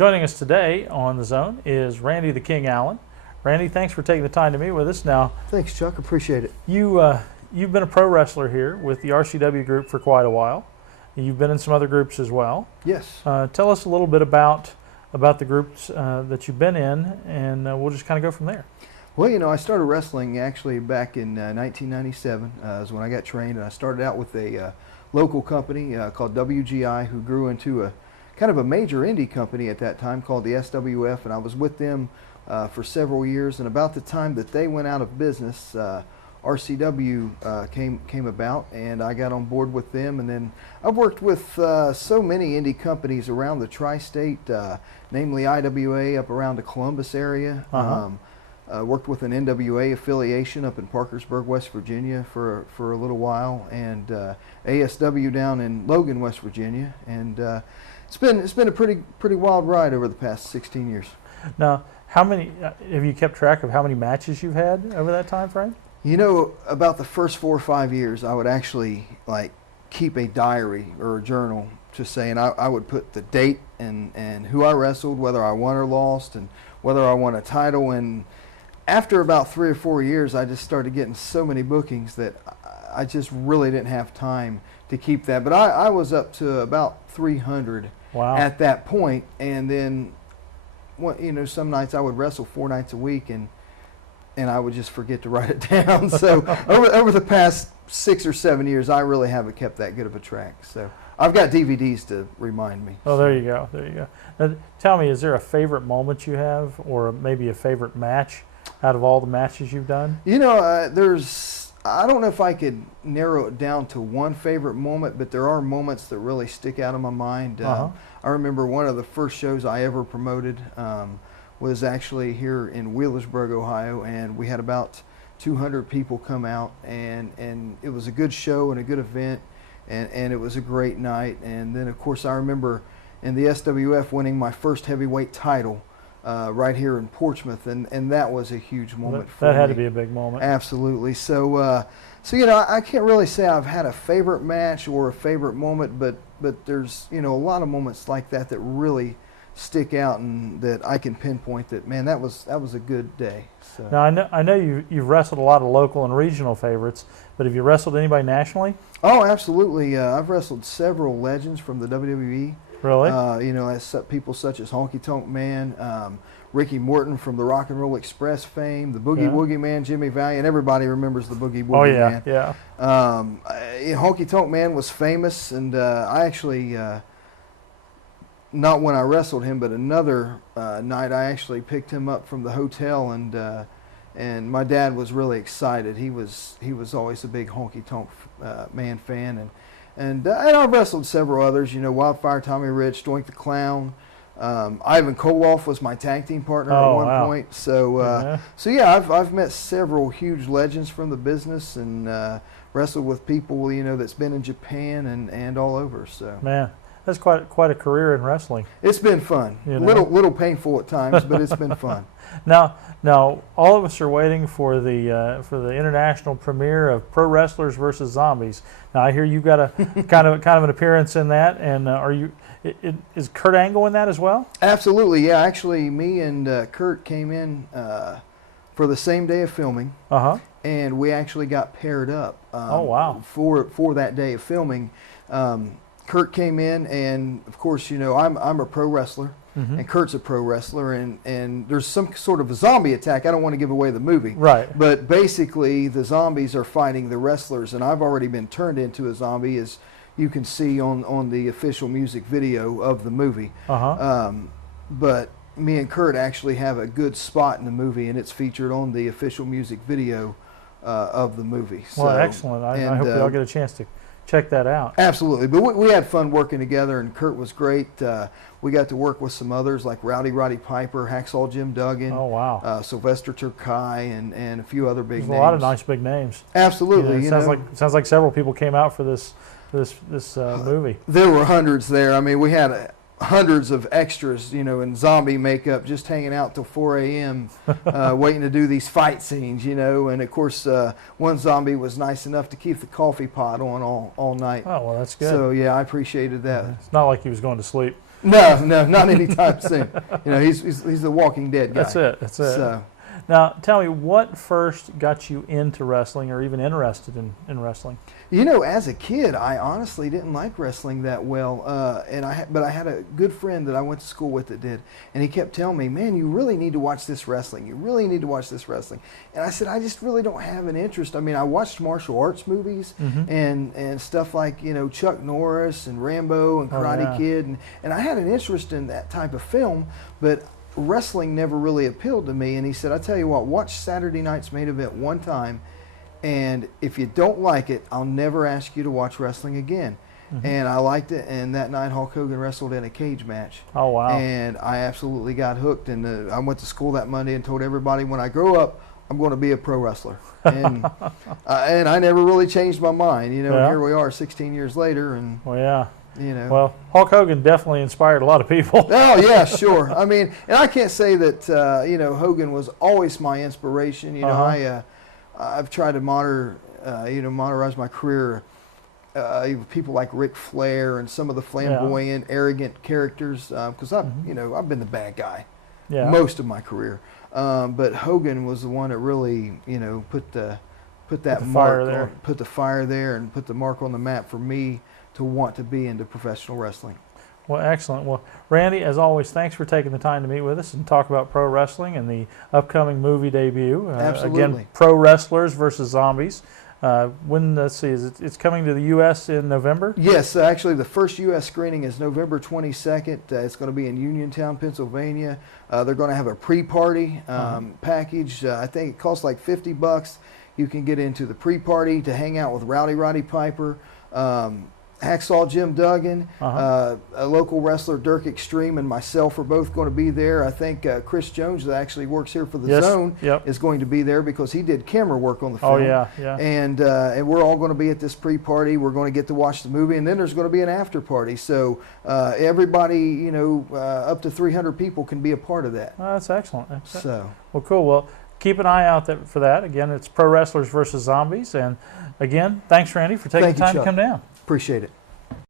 Joining us today on The Zone is Randy the King Allen. Randy, thanks for taking the time to meet with us. Now, thanks, Chuck. Appreciate it. You've been a pro wrestler here with the RCW group for quite a while. You've been in some other groups as well. Yes. Tell us a little bit about the groups that you've been in, and we'll just kind of go from there. Well, I started wrestling actually back in 1997 is when I got trained, and I started out with a local company called WGI, who grew into a kind of a major indie company at that time called the SWF, and I was with them for several years. And about the time that they went out of business, RCW came about, and I got on board with them. And then I've worked with so many indie companies around the tri-state, namely IWA up around the Columbus area. Worked with an NWA affiliation up in Parkersburg, West Virginia for a little while, and ASW down in Logan, West Virginia. And it's been a pretty wild ride over the past 16 years. Now, how many have you kept track of how many matches you've had over that time frame? About the first 4 or 5 years, I would actually keep a diary or a journal to say, and I would put the date and who I wrestled, whether I won or lost, and whether I won a title. And after about 3 or 4 years, I just started getting so many bookings that I just really didn't have time to keep that. But I was up to about 300 at that point. And then, some nights I would wrestle 4 nights a week, and I would just forget to write it down. So over the past 6 or 7 years, I really haven't kept that good of a track. So I've got DVDs to remind me. Oh, there you go. There you go. Now, tell me, is there a favorite moment you have, or maybe a favorite match out of all the matches you've done? I don't know if I could narrow it down to one favorite moment, but there are moments that really stick out in my mind. I remember one of the first shows I ever promoted was actually here in Wheelersburg, Ohio, and we had about 200 people come out, and it was a good show and a good event, and it was a great night. And then, of course, I remember in the SWF winning my first heavyweight title right here in Portsmouth, and that was a huge moment for me. That had to be a big moment. Absolutely. So I can't really say I've had a favorite match or a favorite moment, but there's a lot of moments like that really stick out, and that I can pinpoint that, man, that was a good day. So. Now I know you've wrestled a lot of local and regional favorites, but have you wrestled anybody nationally? Oh, absolutely. I've wrestled several legends from the WWE. Really? People such as Honky Tonk Man, Ricky Morton from the Rock and Roll Express fame, the Boogie Woogie Man, Jimmy Valiant. Everybody remembers the Boogie Woogie Man. Yeah. Honky Tonk Man was famous, and I actually, not when I wrestled him, but another night I actually picked him up from the hotel, and my dad was really excited. He was always a big Honky Tonk Man fan, and I've wrestled several others, Wildfire Tommy Rich, Doink the Clown. Ivan Koloff was my tag team partner at one point. So I've met several huge legends from the business, and wrestled with people, that's been in Japan and all over. So man, that's quite a career in wrestling. It's been fun. Little painful at times, but it's been fun. Now, all of us are waiting for the international premiere of Pro Wrestlers versus Zombies. Now, I hear you got a kind of an appearance in that, and is Kurt Angle in that as well? Absolutely, yeah. Actually, me and Kurt came in for the same day of filming, and we actually got paired up. For that day of filming. Kurt came in, and of course, I'm a pro wrestler, and Kurt's a pro wrestler, and there's some sort of a zombie attack. I don't want to give away the movie, right? But basically, the zombies are fighting the wrestlers, and I've already been turned into a zombie, as you can see on the official music video of the movie. But me and Kurt actually have a good spot in the movie, and it's featured on the official music video of the movie. Well, excellent. I hope we all get a chance to check that out. Absolutely. But we had fun working together, and Kurt was great. We got to work with some others like Roddy Piper, Hacksaw Jim Duggan, Sylvester Terkay, and a few other big names. A lot of nice big names. Absolutely. Sounds like several people came out for this movie. There were hundreds there. I mean, we had hundreds of extras, in zombie makeup, just hanging out till 4 a.m. Waiting to do these fight scenes, And of course, one zombie was nice enough to keep the coffee pot on all night. Oh, well, that's good. So yeah, I appreciated that. It's not like he was going to sleep. No, not anytime soon. You know, he's the Walking Dead guy. That's it. That's it. So, Now, tell me, what first got you into wrestling, or even interested in wrestling? you know, as a kid, I honestly didn't like wrestling that well, but I had a good friend that I went to school with that did, and he kept telling me, "Man, you really need to watch this wrestling. You really need to watch this wrestling." And I said, "I just really don't have an interest." I mean, I watched martial arts movies and stuff like, you know, Chuck Norris and Rambo and Karate Kid, and I had an interest in that type of film, but wrestling never really appealed to me. And he said, "I tell you what, watch Saturday night's main event one time, and if you don't like it, I'll never ask you to watch wrestling again." And I liked it, and that night Hulk Hogan wrestled in a cage match. Oh, wow. And I absolutely got hooked, and I went to school that Monday and told everybody, when I grow up, I'm going to be a pro wrestler. And I never really changed my mind. You know, and here we are 16 years later, and well, yeah. you know. Well, Hulk Hogan definitely inspired a lot of people. Oh, yeah, sure. I mean, and I can't say that, you know, Hogan was always my inspiration. You know, I've tried to moderize my career. People like Ric Flair and some of the flamboyant, arrogant characters, because you know, I've been the bad guy most of my career. But Hogan was the one that really, you know, put the fire there and put the mark on the map for me to want to be into professional wrestling. Well, excellent. Well, Randy, as always, thanks for taking the time to meet with us and talk about pro wrestling and the upcoming movie debut. Absolutely. Again, Pro Wrestlers versus Zombies. Let's see, it's coming to the U.S. in November? Yes, actually the first U.S. screening is November 22nd. It's going to be in Uniontown, Pennsylvania. They're going to have a pre-party package. I think it costs like $50. You can get into the pre-party to hang out with Rowdy Roddy Piper, Hacksaw Jim Duggan, a local wrestler, Dirk Extreme, and myself are both going to be there. I think Chris Jones, that actually works here for the Zone, is going to be there because he did camera work on the film. Oh, yeah. And we're all going to be at this pre-party. We're going to get to watch the movie, and then there's going to be an after party. So everybody, you know, up to 300 people can be a part of that. Oh, that's excellent. Well, cool. Well, keep an eye out for that. Again, it's Pro Wrestlers versus Zombies. And again, thanks, Randy, for taking the time to come down. Appreciate it.